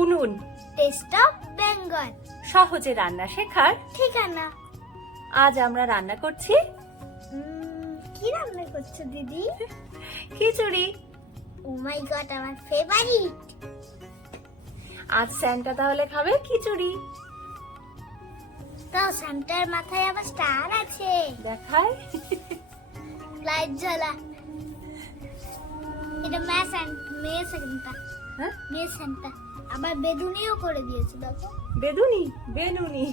উনুন। Test of Bengal সহজে রান্না শেখার ঠিকানা। আজ আমরা রান্না করছি কি রান্না করছ দিদি? খিচুড়ি। ও মাই গড আমার ফেভারিট আজ স্যান্টা তাহলে খাবে খিচুড়ি। তাও সান্টার মাথায় আবার স্টার আছে। দেখায় লাইট জ্বালা। এটা মেয়ে স্যান মেয়ে স্যান্টা। হ্যাঁ? মেয়ে স্যান্টা। আবার বেদুনিও করে দিয়েছে দেখো। বেদুনি? বেনুনি।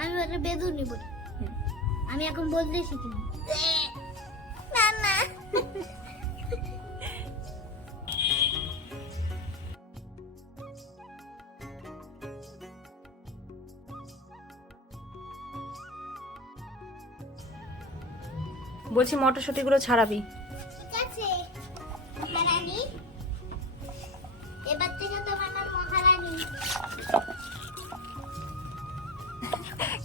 আমি ওটা বেদুনি বলি। আমি এখন বলতে শিখিনি না। না বলছি মটরশুঁটি গুলো ছাড়াবি। ঠিক আছে। এবার থেকে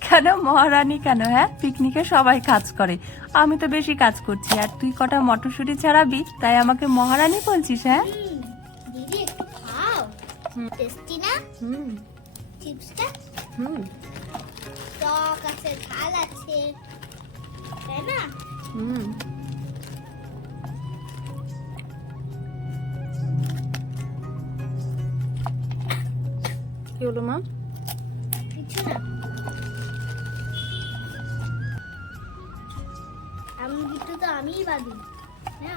কেন মহারানী কেন হ্যাঁ? পিকনিকে সবাই কাজ করে। আমি তো বেশি কাজ করছি আর তুই কটা মটরশুঁটি ছাড়াবি? তাই আমাকে মহারানী বলছিস হ্যাঁ? হুম, দিদি একটু খাও। হুম। টেস্টি না? হুম। চিপসটা? হুম। টক আছে ঝাল আছে। তাই না? হুম। কি হলো মা? আমি কিন্তু তো আমিই বাদি না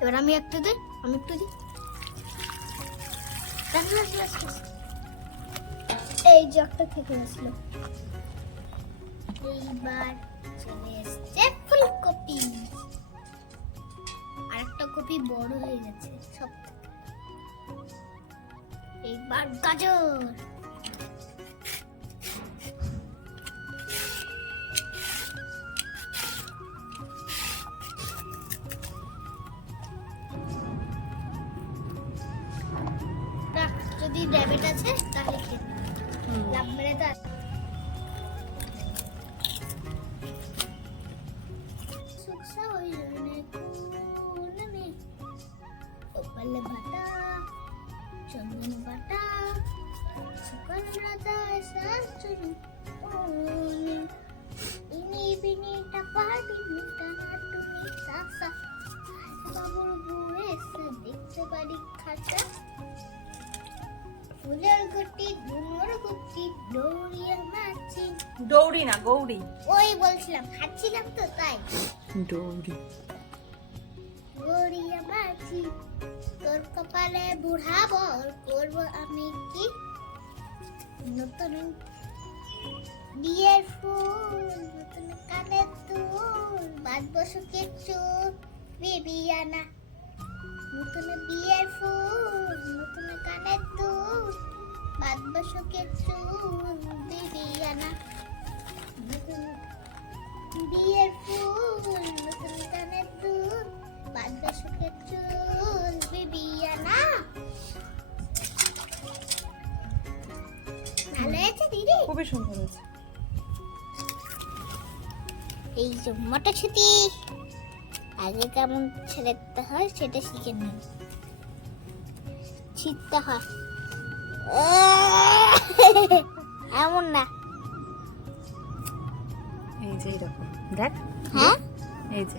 এবার আমি একটু দিই আমি একটু দিই। এই জগটা থেকে আসলো। এইবার চলে এসছে ফুলকপি। আরেকটা কপি বড় হয়ে গেছে সব এইবার গাজর। হুম। লাভ দৌড়িয়ে মাছি দৌড়ি না গৌরী ওই বলছিলাম খাচ্ছিলাম তো তাই। দৌড়ি। গড়িয়ে মাছি তোর কপালে বুড়া বল করব আমি কি? নতুন বিয়ের ফুল নতুন কানের দুল বাঁধবো সুখের চুল বিবিয়ানা নতুন বিয়ের ফুল নতুন কানের দুল। বাঁধবো সুখের চুল বিবিয়ানা নতুন বিয়ের ফুল নতুন কানের দুল বাঁধবো সুখের চুল বিবিয়ানা ভালো আছে দিদি? খুবই সুন্দর হয়েছে। এই যে মটরশুটি। আগে কেমন ছেড়ে হয় সেটা শিখে নিন। ছিটতে হয়। এমন না। এই যে এইরকম দেখ। হ্যাঁ? এই যে।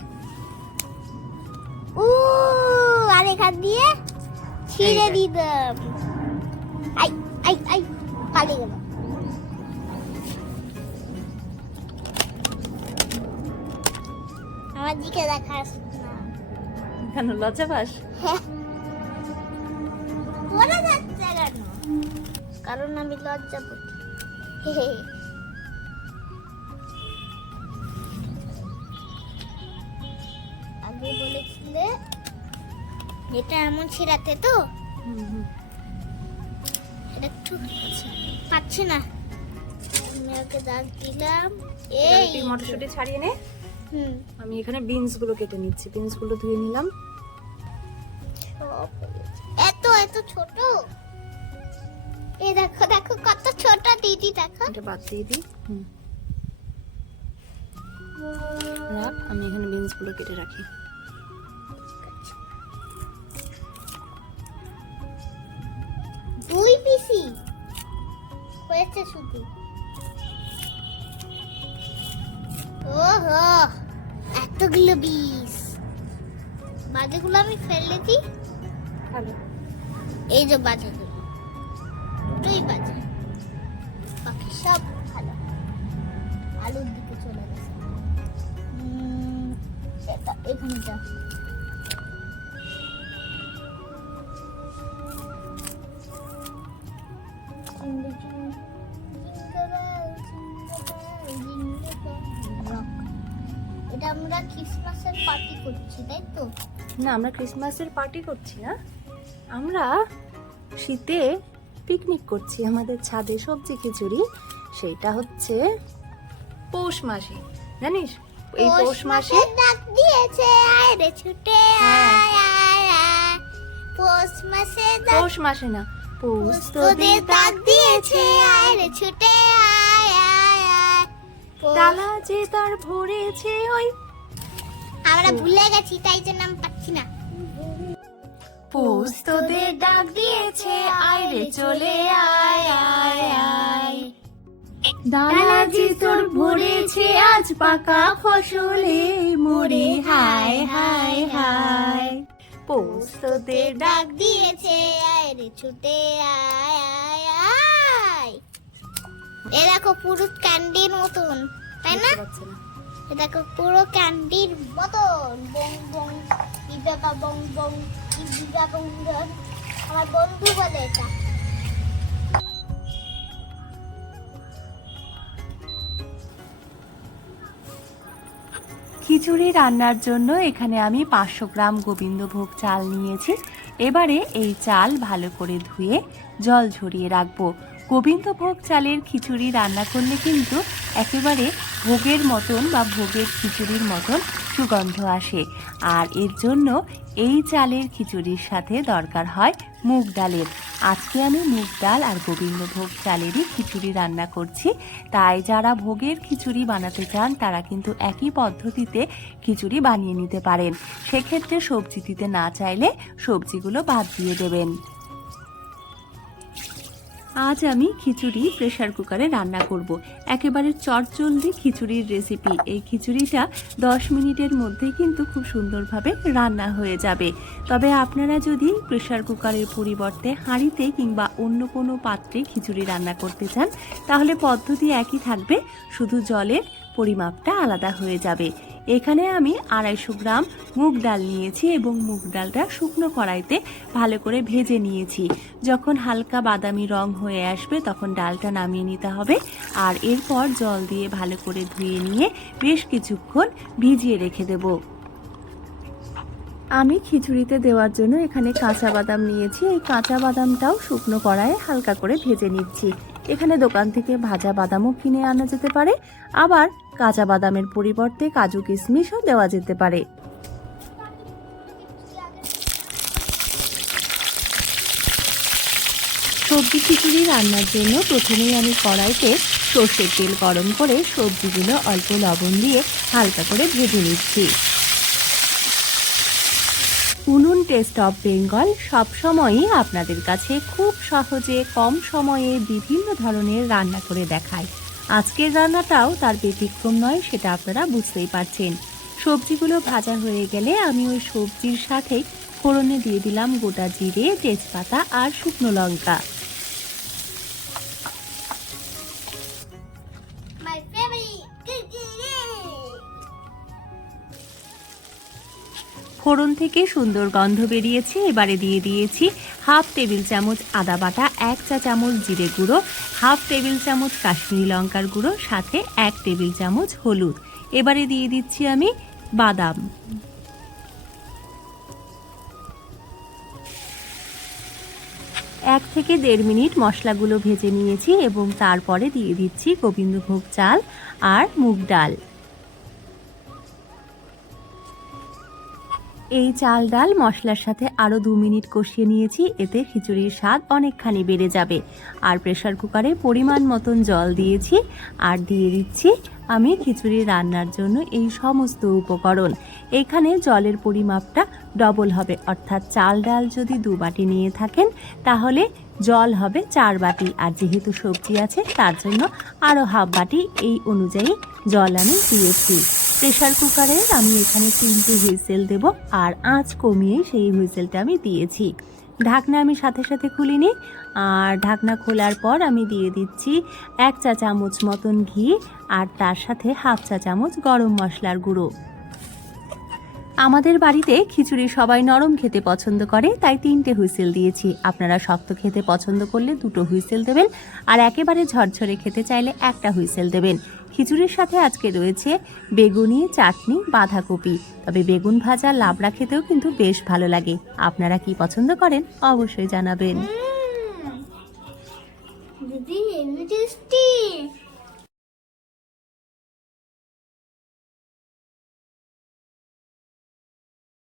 উ আর এখান দিয়ে ছিঁড়ে দিতাম। আই আই আই পালিয়ে গেল। আমার দিকে দেখাস না। কেন লজ্জা পাস? হ্যাঁ। কারণ আমি লজ্জাপতি। আগে বলেছিলে এটা এমন ছিড়াতে তো? এটা একটু পাচ্ছি না। আমি ওকে দাগ দিলাম এই। মটরশুঁটি ছাড়িয়ে নে। হুম। আমি এখানে বিনসগুলো কেটে নিচ্ছি। বিনসগুলো ধুয়ে নিলাম। এত এত ছোট? এ দেখো দেখো কত ছোট দিদি দেখো। এটা বাদ দিয়ে দিই হুম। রাখ আমি এখানে বিনসগুলো কেটে রাখি। দুই পিসি। হয়েছে শুধু। ওহো এতগুলো বিষ বাজেগুলো আমি ফেলে দিই। এই যে বাজেগুলো। দুটোই বাজে। বাকি সব ভালো। আলুর দিকে চলে গেছে। এটা এখানে যা. এটা আমরা ক্রিসমাসের পার্টি করছি, তাই তো? না, আমরা ক্রিসমাসের পার্টি করছি না। আমরা শীতে পিকনিক করছি আমাদের ছাদে সবজি খিচুড়ি সেটা হচ্ছে পৌষ মাসে। জানিস? এই পৌষ মাসে ডাক দিয়েছে আয় রে ছুটে। আয় আয় আয়। পৌষ মাসে পৌষ মাসে না পৌষ তোদের ডাক দিয়েছে। আয় রে ছুটে আয় আয় আয়। ডালা যে তার ভরেছে ওই আমরা ভুলে গেছি তাই জন্য আমি পাচ্ছি না। পৌষ তোদের ডাক দিয়েছে আয় রে চলে আয় আয় আয়। যে তোর ভরেছে আজ পাকা ফসলে মোরে হায় হায় হায়। পৌষ তোদের ডাক দিয়েছে আয় রে ছুটে আয় আয় আয়। এ দেখো পুরো ক্যান্ডির মতন তাই না। এ দেখো পুরো ক্যান্ডির মতন বং বং ইদাকা বং বং। খিচুড়ি রান্নার জন্য এখানে আমি পাঁচশো গ্রাম গোবিন্দভোগ চাল নিয়েছি। এবারে এই চাল ভালো করে ধুয়ে জল ঝরিয়ে রাখব। গোবিন্দভোগ চালের খিচুড়ি রান্না করলে কিন্তু একেবারে ভোগের মতন বা ভোগের খিচুড়ির মতন সুগন্ধ আসে। আর এর জন্য এই চালের খিচুড়ির সাথে দরকার হয় মুগ ডালের। আজকে আমি মুগ ডাল আর গোবিন্দভোগ চালেরই খিচুড়ি রান্না করছি। তাই যারা ভোগের খিচুড়ি বানাতে চান, তারা কিন্তু একই পদ্ধতিতে খিচুড়ি বানিয়ে নিতে পারেন। সেক্ষেত্রে সবজি দিতে না চাইলে সবজিগুলো বাদ দিয়ে দেবেন। আজ আমি খিচুড়ি প্রেশার কুকারে রান্না করব। একেবারে চটচলদি খিচুড়ির রেসিপি এই খিচুড়িটা দশ মিনিটের মধ্যে কিন্তু খুব সুন্দরভাবে রান্না হয়ে যাবে। তবে আপনারা যদি প্রেশার কুকারের পরিবর্তে হাঁড়িতে কিংবা অন্য কোনো পাত্রে খিচুড়ি রান্না করতে চান, তাহলে পদ্ধতি একই থাকবে। শুধু জলের পরিমাপটা আলাদা হয়ে যাবে। এখানে আমি আড়াইশো গ্রাম মুগ ডাল নিয়েছি এবং মুগ ডালটা শুকনো কড়াইতে ভালো করে ভেজে নিয়েছি। যখন হালকা বাদামি রং হয়ে আসবে তখন ডালটা নামিয়ে নিতে হবে আর এরপর জল দিয়ে ভালো করে ধুয়ে নিয়ে বেশ কিছুক্ষণ ভিজিয়ে রেখে দেবো। আমি খিচুড়িতে দেওয়ার জন্য এখানে কাঁচা বাদাম নিয়েছি। এই কাঁচা বাদামটাও শুকনো কড়াইয়ে হালকা করে ভেজে নিচ্ছি। এখানে দোকান থেকে ভাজা বাদামও কিনে আনা যেতে পারে, আবার কাঁচা বাদামের পরিবর্তে কাজু কিশমিশও দেওয়া যেতে পারে। সবজি খিচুড়ি রান্নার জন্য প্রথমেই আমি কড়াইতে সর্ষের তেল গরম করে সবজিগুলো অল্প লবণ দিয়ে হালকা করে ভেজে নিচ্ছি। উনুন টেস্ট অফ বেঙ্গল সবসময়ই আপনাদের কাছে খুব সহজে, কম সময়ে বিভিন্ন ধরনের রান্না করে দেখায়। আজকের রান্নাটাও তার ব্যতিক্রম নয়, সেটা আপনারা বুঝতেই পারছেন। সবজিগুলো ভাজা হয়ে গেলে আমি ওই সবজির সাথে ফোড়নে দিয়ে দিলাম গোটা জিরে, তেজপাতা আর শুকনো লঙ্কা। ফোড়ন থেকে সুন্দর গন্ধ বেরিয়েছে। এবারে দিয়ে দিয়েছি হাফ টেবিল চামচ আদা বাটা, এক চা চামচ জিরে গুঁড়ো, হাফ টেবিল চামচ কাশ্মীরি লঙ্কার গুঁড়ো, সাথে এক টেবিল চামচ হলুদ। এবারে দিয়ে দিচ্ছি আমি বাদাম। এক থেকে দেড় মিনিট মশলাগুলো ভেজে নিয়েছি এবং তারপরে দিয়ে দিচ্ছি গোবিন্দভোগ চাল আর মুগ ডাল। এই চাল ডাল মশলার সাথে আরও দু মিনিট কষিয়ে নিয়েছি, এতে খিচুড়ির স্বাদ অনেকখানি বেড়ে যাবে। আর প্রেসার কুকারে পরিমাণ মতন জল দিয়েছি, আর দিয়ে দিচ্ছি আমি খিচুড়ি রান্নার জন্য এই সমস্ত উপকরণ। এখানে জলের পরিমাপটা ডবল হবে, অর্থাৎ চাল ডাল যদি দু বাটি নিয়ে থাকেন, তাহলে জল হবে চার বাটি। আর যেহেতু সবজি আছে, তার জন্য আরও হাফ বাটি, এই অনুযায়ী জল আমি দিয়েছি। প্রেশার কুকারে আমি এখানে তিনটে হুইসেল দেব, আর আঁচ কমিয়ে সেই হুইসেলটা আমি দিয়েছি। ঢাকনা আমি সাথে সাথে খুলিনি, আর ঢাকনা খোলার পর আমি দিয়ে দিচ্ছি এক চা চামচ মতন ঘি, আর তার সাথে হাফ চা চামচ গরম মশলার গুঁড়ো। আমাদের বাড়িতে খিচুড়ি সবাই নরম খেতে পছন্দ করে, তাই তিনটে হুইসেল দিয়েছি। আপনারা শক্ত খেতে পছন্দ করলে দুটো হুইসেল দেবেন, আর একেবারে ঝরঝরে খেতে চাইলে একটা হুইসেল দেবেন। খিচুড়ির সাথে আজকে রয়েছে বেগুনি, চাটনি, বাঁধাকপি। তবে বেগুন ভাজা লাবড়া খেতেও কিন্তু বেশ ভালো লাগে। আপনারা কি পছন্দ করেন অবশ্যই জানাবেন। দিদি